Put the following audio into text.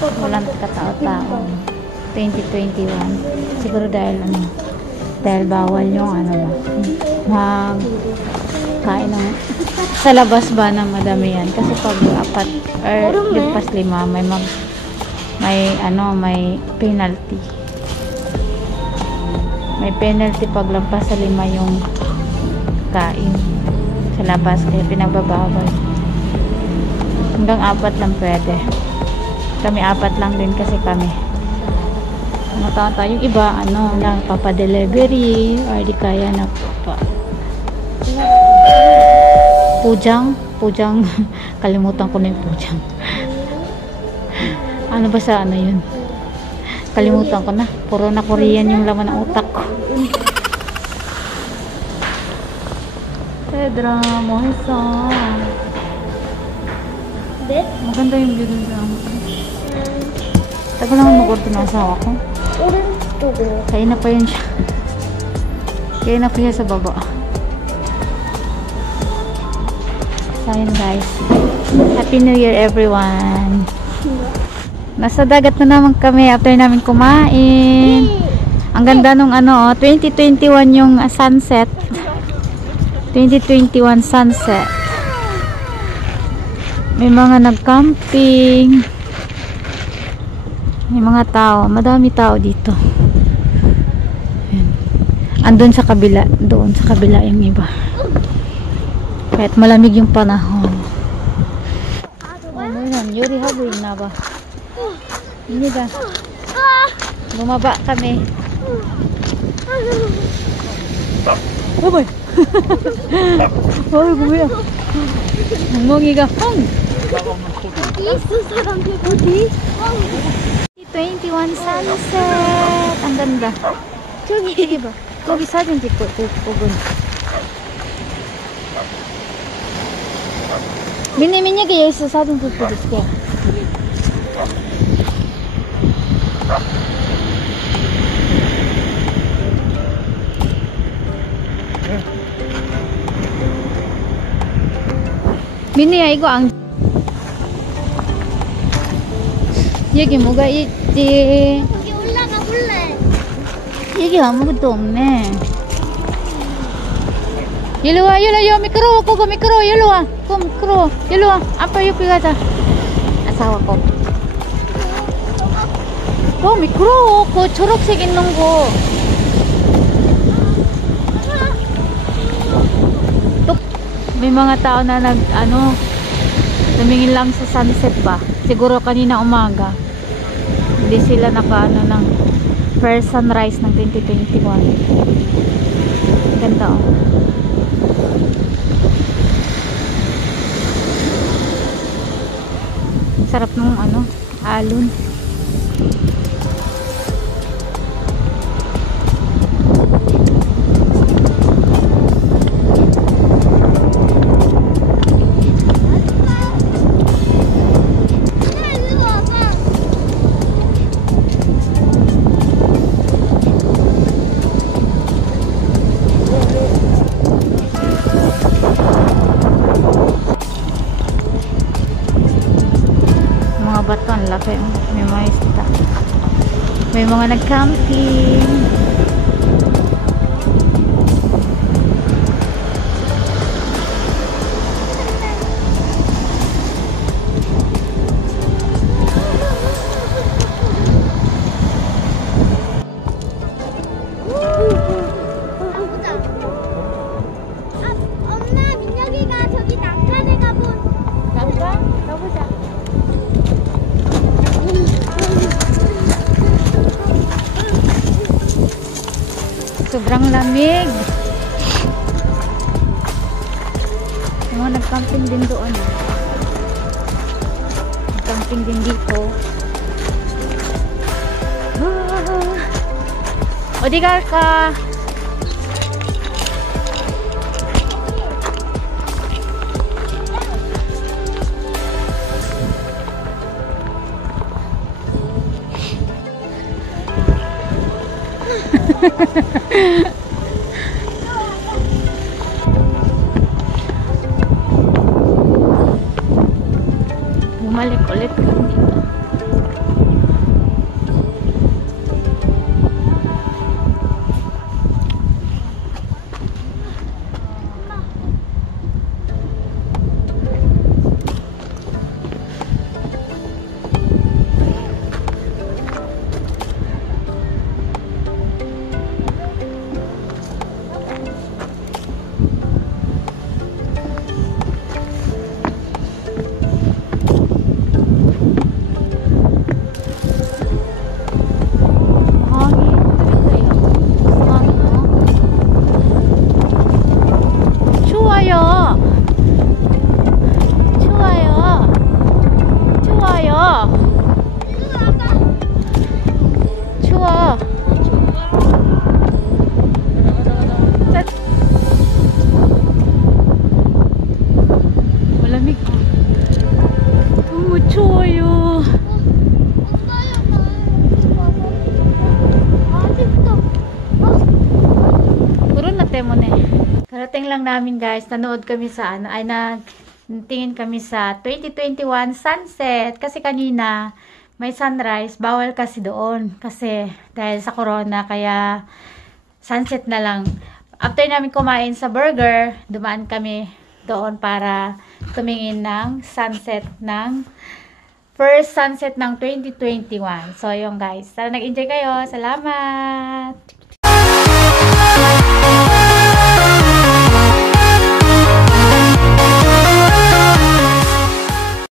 Walang katao-tao. 2021. Siguro dahil dahil bawal yung magkain ng sa labas ba ng madami yan. Kasi pag apat or ligpas 5, may penalty. May penalty pag lampas sa 5 yung kain sa labas, kaya pinagbabawal. Hanggang 4 lang pwede. Kami 4 lang din kasi kami. Tayo yung iba, lang papadelivery or di kaya na pujang. Kalimutan ko na yung pujang. Ano ba sa yun? Kalimutan ko na. Puro na Korean yung laman ng utak ko. Pedra, mohesa. Maganda yung view ng drama. Tagal lang mag-order ng asawa ko. Kaya na pa yun siya. Kaya na pa siya sa baba. So yun guys. Happy New Year everyone. Nasa dagat na naman kami after namin kumain. Ang ganda nung 2021 yung sunset. 2021 sunset. May mga nag-camping. May mga tao. Madami tao dito. Ayan. Andun sa kabila. Doon sa kabila yung iba. Kahit malamig yung panahon. Ano yan? Yuri habring na ba? Hindi ba? Bumaba kami. Babay! Babay, bumaya. Mungi ka. Hong! 21 sunset. Ang ganda. Sige ba? Kogi satin 찍고 부분. 미니미니게 여기서 사진 찍고 있을게. 미니야 이거 안 여기 뭐가 있지? 여기 올라가 볼래? 여기 아무것도 없네. 일로 와, 미끄러워, 그거 미끄러워, 일로 와, 그거 미끄러워, 일로 와, 아빠 옆에 가자. 아사와 거. 그거 미끄러워, 그 초록색 있는 거. 또 may mga tao na tumingin lang sa sunset ba? Siguro kanina umaga. Hindi sila nakaano ng first sunrise ng 2021. Ganda oh. Sarap nung alon. Bato ang laki, may mga isda, may mga nag-camping. 엄마, 민혁이가 저기 난간에 가본. 난간? 가보자. Sobrang lamig. Mga nag-camping din doon. Nag-camping din dito. 어디 갈까? Bumalik ulit kami dito. mo na Karating lang namin guys, nanood kami sa nagtingin kami sa 2021 sunset. Kasi kanina, may sunrise, bawal kasi doon. Kasi dahil sa corona, kaya sunset na lang. After namin kumain sa burger, dumaan kami doon para tumingin ng sunset first sunset ng 2021. So, yun guys. Sana nag-enjoy kayo. Salamat!